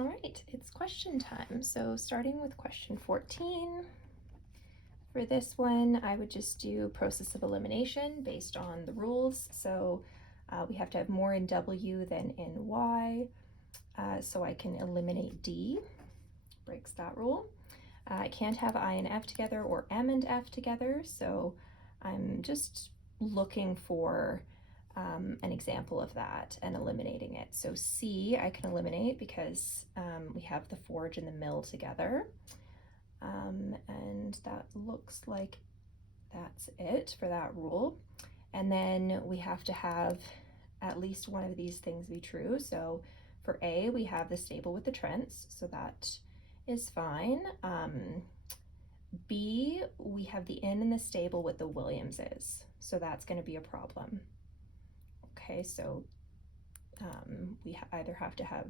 All right, it's question time. So starting with question 14, for this one, I would just do process of elimination based on the rules. So we have to have more in W than in Y. So I can eliminate D, breaks that rule. I can't have I and F together or M and F together. So I'm just looking for an example of that and eliminating it. So C I can eliminate because we have the forge and the mill together. And that looks like that's it for that rule. And then we have to have at least one of these things be true. So for A, we have the stable with the Trents, so that is fine. B, we have the inn in the stable with the Williamses, so that's going to be a problem. Okay, so we either have to have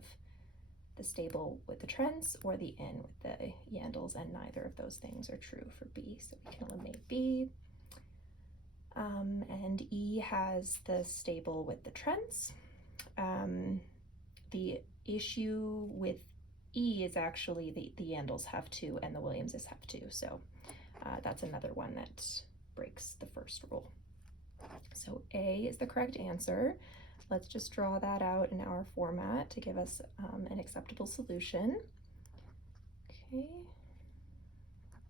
the stable with the Trents or the inn with the Yandles, and neither of those things are true for B, so we can eliminate B. And E has the stable with the Trents. The issue with E is actually the Yandles have two and the Williamses have two, so that's another one that breaks the first rule. So A is the correct answer. Let's just draw that out in our format to give us an acceptable solution. Okay,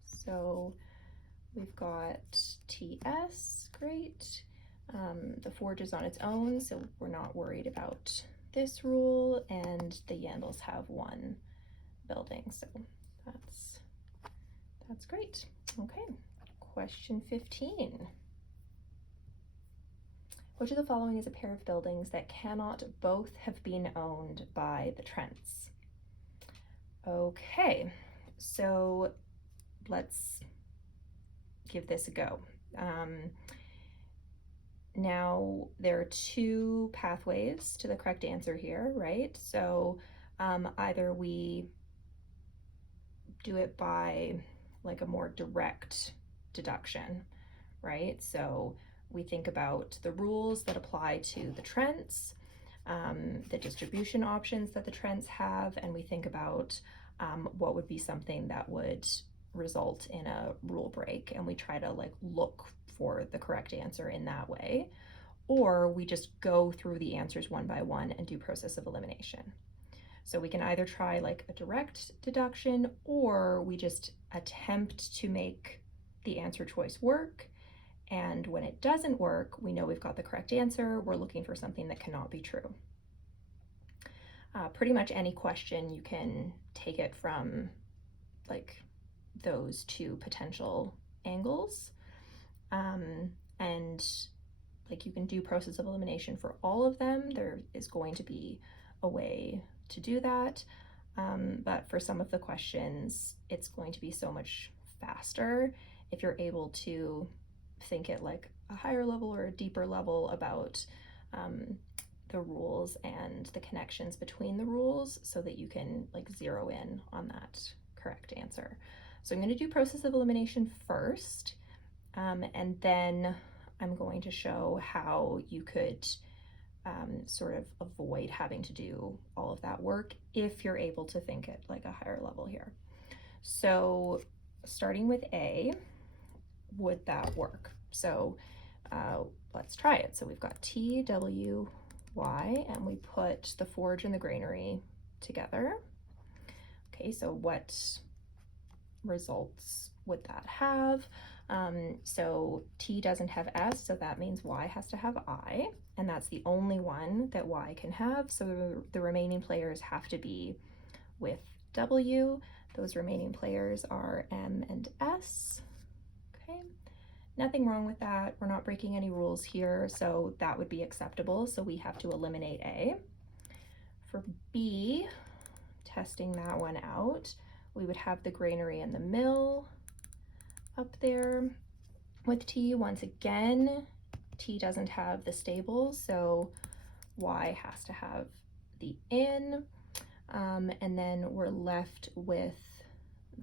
so we've got TS, great. The forge is on its own, so we're not worried about this rule, and the Yandles have one building, so that's great. Okay, question 15. Which of the following is a pair of buildings that cannot both have been owned by the Trents? Okay, so let's give this a go. Now, there are two pathways to the correct answer here, right? So either we do it by like a more direct deduction, right? So we think about the rules that apply to the Trents, the distribution options that the Trents have, and we think about what would be something that would result in a rule break, and we try to like look for the correct answer in that way. Or we just go through the answers one by one and do process of elimination. So we can either try like a direct deduction, or we just attempt to make the answer choice work. And when it doesn't work, we know we've got the correct answer. We're looking for something that cannot be true. Pretty much any question, you can take it from like those two potential angles. And like you can do process of elimination for all of them. There is going to be a way to do that. But for some of the questions, it's going to be so much faster if you're able to think at like a higher level or a deeper level about the rules and the connections between the rules, so that you can like zero in on that correct answer. So I'm going to do process of elimination first, and then I'm going to show how you could sort of avoid having to do all of that work if you're able to think at like a higher level here. So starting with A, would that work? So let's try it. So we've got T, W, Y, and we put the forge and the granary together. Okay, so what results would that have? So T doesn't have S, so that means Y has to have I, and that's the only one that Y can have. So the remaining players have to be with W. Those remaining players are M and S. Okay, nothing wrong with that. We're not breaking any rules here, so that would be acceptable. So we have to eliminate A. For B, testing that one out, we would have the granary and the mill up there. With T, once again, T doesn't have the stable, so Y has to have the inn. And then we're left with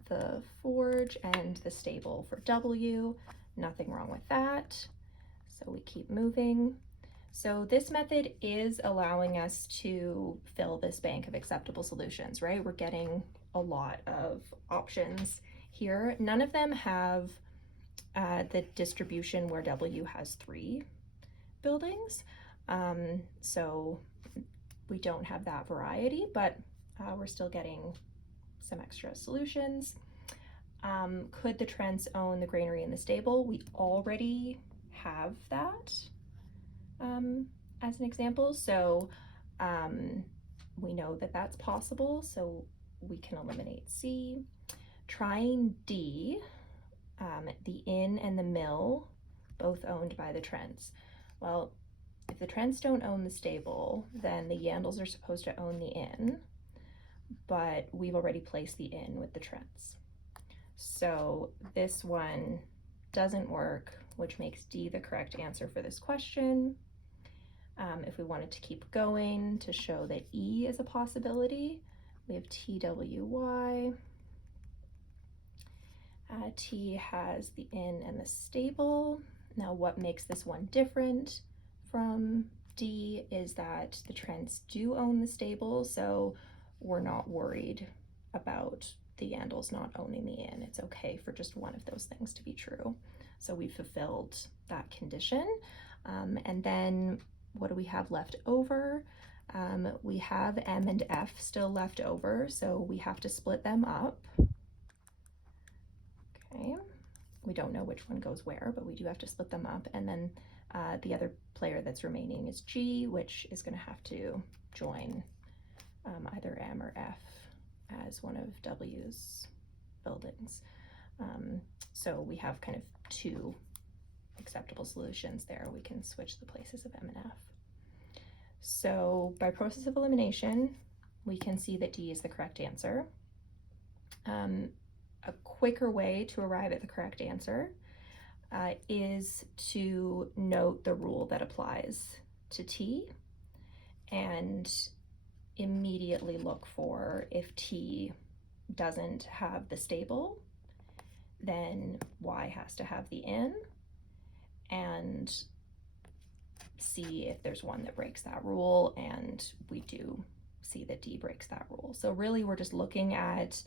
the forge and the stable for W. Nothing wrong with that. So we keep moving. So this method is allowing us to fill this bank of acceptable solutions, right? We're getting a lot of options here. None of them have the distribution where W has 3 buildings. So we don't have that variety, but we're still getting some extra solutions. Could the Trents own the granary and the stable? We already have that as an example, so we know that that's possible, so we can eliminate C. Trying D, the inn and the mill, both owned by the Trents. Well, if the Trents don't own the stable, then the Yandles are supposed to own the inn, but we've already placed the inn with the Trents. So this one doesn't work, which makes D the correct answer for this question. If we wanted to keep going to show that E is a possibility, we have TWY. T has the inn and the stable. Now what makes this one different from D is that the Trents do own the stable, so we're not worried about the Yandles not owning the inn. It's okay for just one of those things to be true. So we fulfilled that condition. And then what do we have left over? We have M and F still left over, so we have to split them up. Okay, we don't know which one goes where, but we do have to split them up. And then the other player that's remaining is G, which is going to have to join either M or F as one of W's buildings. So we have kind of 2 acceptable solutions there. We can switch the places of M and F. So by process of elimination, we can see that D is the correct answer. A quicker way to arrive at the correct answer is to note the rule that applies to T and immediately look for if T doesn't have the stable, then Y has to have the inn, and see if there's one that breaks that rule, and we do see that D breaks that rule. So really we're just looking at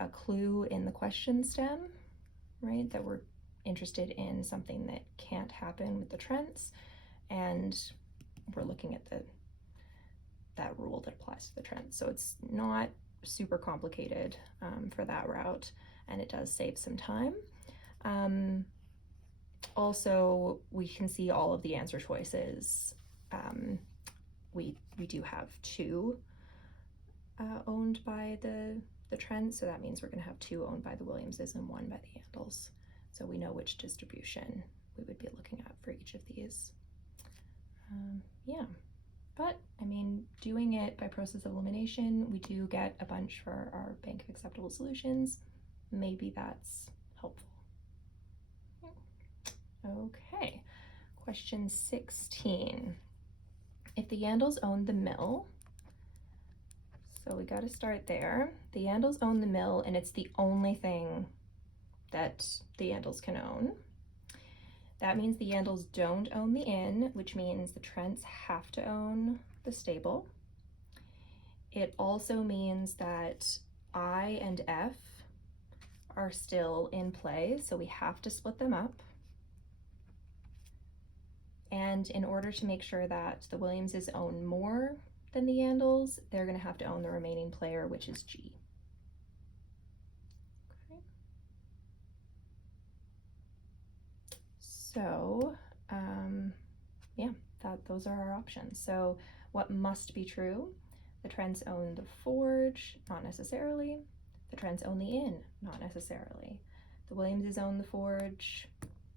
a clue in the question stem, right, that we're interested in something that can't happen with the Trents, and we're looking at that rule that applies to the Trents. So it's not super complicated for that route, and it does save some time. Also, we can see all of the answer choices. We do have 2 owned by the Trents, so that means we're going to have 2 owned by the Williamses and 1 by the Yandles. So we know which distribution we would be looking at for each of these. Yeah, but I mean, doing it by process of elimination, we do get a bunch for our bank of acceptable solutions. Maybe that's helpful. Okay, question 16. If the Yandles owned the mill, so we got to start there. The Yandles own the mill, and it's the only thing that the Yandles can own. That means the Yandles don't own the inn, which means the Trents have to own the stable. It also means that I and F are still in play, so we have to split them up. And in order to make sure that the Williamses own more than the Yandles, they're going to have to own the remaining player, which is G. Okay. So, yeah, those are our options. So what must be true? The Trents own the forge, not necessarily. The Trents own the inn, not necessarily. The Williamses own the forge,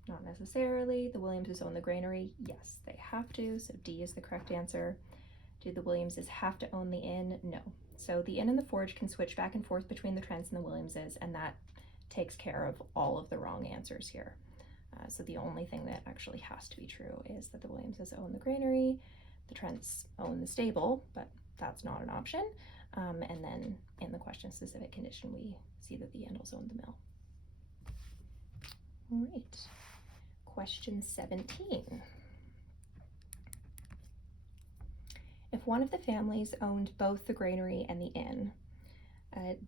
not necessarily. The Williamses own the granary, yes, they have to, so D is the correct answer. Do the Williamses have to own the inn? No. So the inn and the forge can switch back and forth between the Trents and the Williamses, and that takes care of all of the wrong answers here. So the only thing that actually has to be true is that the Williamses own the granary, the Trents own the stable, but that's not an option. And then in the question specific condition, we see that the Yandles own the mill. All right, question 17. if one of the families owned both the granary and the inn.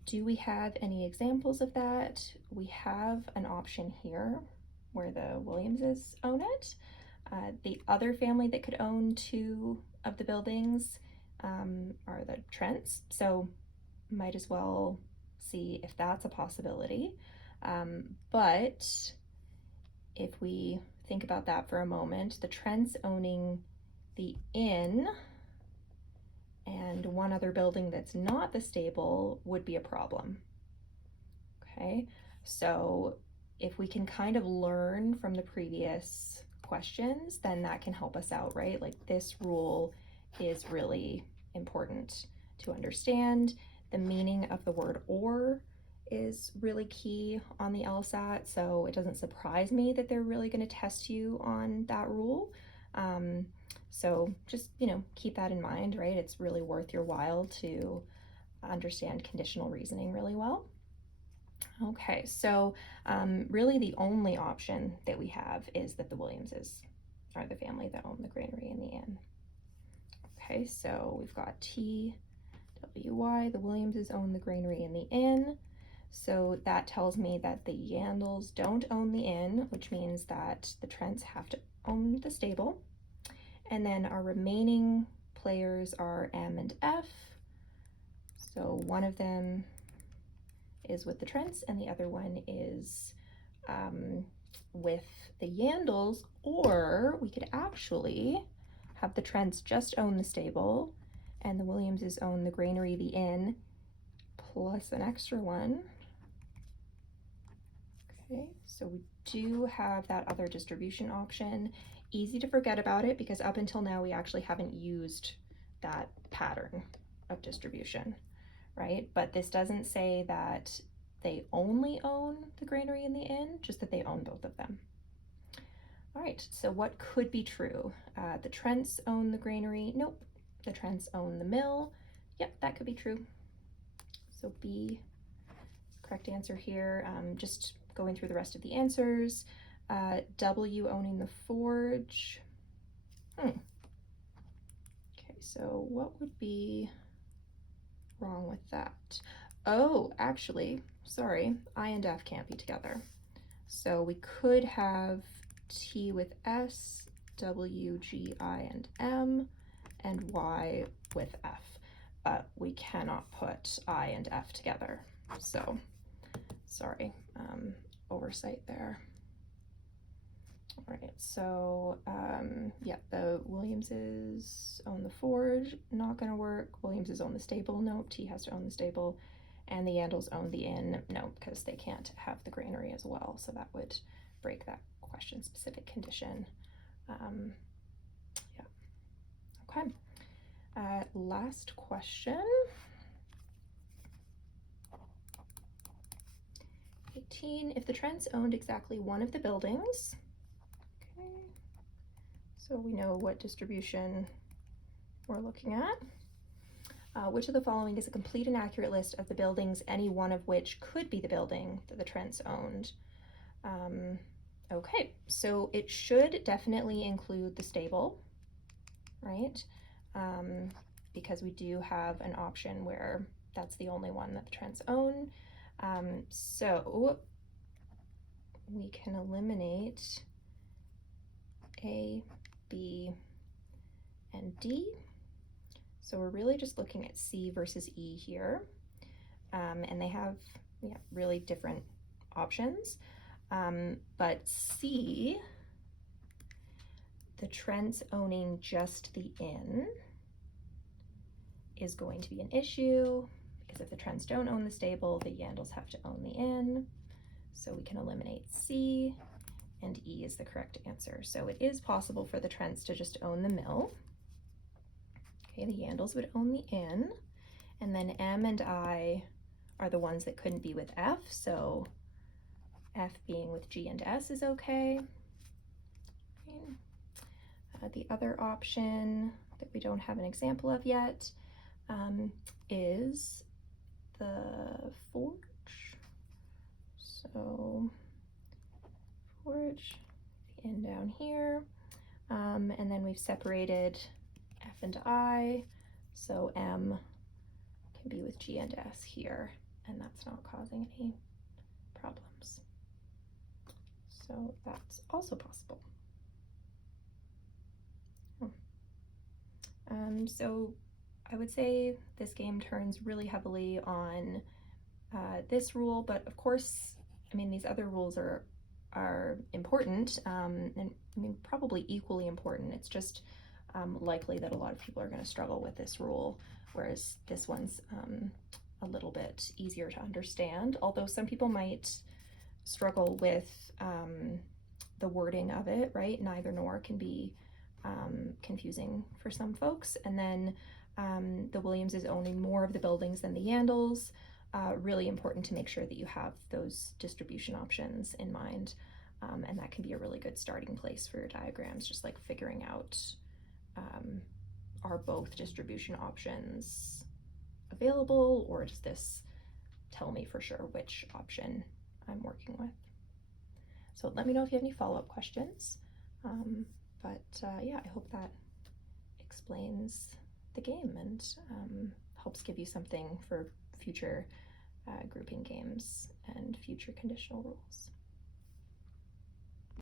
Do we have any examples of that? We have an option here where the Williamses own it. The other family that could own two of the buildings are the Trents, so might as well see if that's a possibility. But if we think about that for a moment, the Trents owning the inn and one other building that's not the stable would be a problem. Okay, so if we can kind of learn from the previous questions, then that can help us out, right? Like this rule is really important to understand. The meaning of the word or is really key on the LSAT, so it doesn't surprise me that they're really going to test you on that rule. So just, keep that in mind, right? It's really worth your while to understand conditional reasoning really well. Okay, so really the only option that we have is that the Williamses are the family that own the granary and the inn. Okay, so we've got TWY, the Williamses own the granary and the inn. So that tells me that the Yandles don't own the inn, which means that the Trents have to own the stable. And then our remaining players are M and F. So one of them is with the Trents and the other one is with the Yandles, or we could actually have the Trents just own the stable and the Williamses own the granary, the inn, plus an extra one. Okay, so we do have that other distribution option. Easy to forget about it because up until now we actually haven't used that pattern of distribution, right? But this doesn't say that they only own the granary and the inn, just that they own both of them. All right, so what could be true? The Trents own the granary. Nope. The Trents own the mill. Yep, that could be true. So B, correct answer here. Just going through the rest of the answers. W owning the forge. Okay, so what would be wrong with that? Oh, actually, sorry, I and F can't be together. So we could have T with S, W, G, I, and M, and Y with F, but we cannot put I and F together. So, sorry, oversight there. All right, so yeah, the Williamses own the forge, not gonna work. Williamses own the stable, no, T has to own the stable. And the Yandles own the inn, no, because they can't have the granary as well, so that would break that question-specific condition. Yeah, okay. Last question. 18, if the Trents owned exactly one of the buildings, okay, so we know what distribution we're looking at. Which of the following is a complete and accurate list of the buildings, any one of which could be the building that the Trents owned? Okay, so it should definitely include the stable, right? Because we do have an option where that's the only one that the Trents own. So we can eliminate A, B, and D. So we're really just looking at C versus E here. And they have really different options. But C, the Trents owning just the inn, is going to be an issue because if the Trents don't own the stable, the Yandles have to own the inn. So we can eliminate C, and E is the correct answer. So it is possible for the Trents to just own the mill. Okay, the Yandles would own the inn, and then M and I are the ones that couldn't be with F, so F being with G and S is okay. The other option that we don't have an example of yet is the forge. So forge, the inn down here, and then we've separated F F and I, so M can be with G and S here, and that's not causing any problems. So that's also possible. So I would say this game turns really heavily on this rule, but of course, I mean, these other rules are important, and I mean, probably equally important. It's just likely that a lot of people are going to struggle with this rule, whereas this one's a little bit easier to understand, although some people might struggle with the wording of it, right? Neither nor can be confusing for some folks. And then the Williams is owning more of the buildings than the Yandles. Really important to make sure that you have those distribution options in mind. And that can be a really good starting place for your diagrams, just like figuring out, are both distribution options available, or does this tell me for sure which option I'm working with? So let me know if you have any follow-up questions. Yeah, I hope that explains the game and helps give you something for future grouping games and future conditional rules.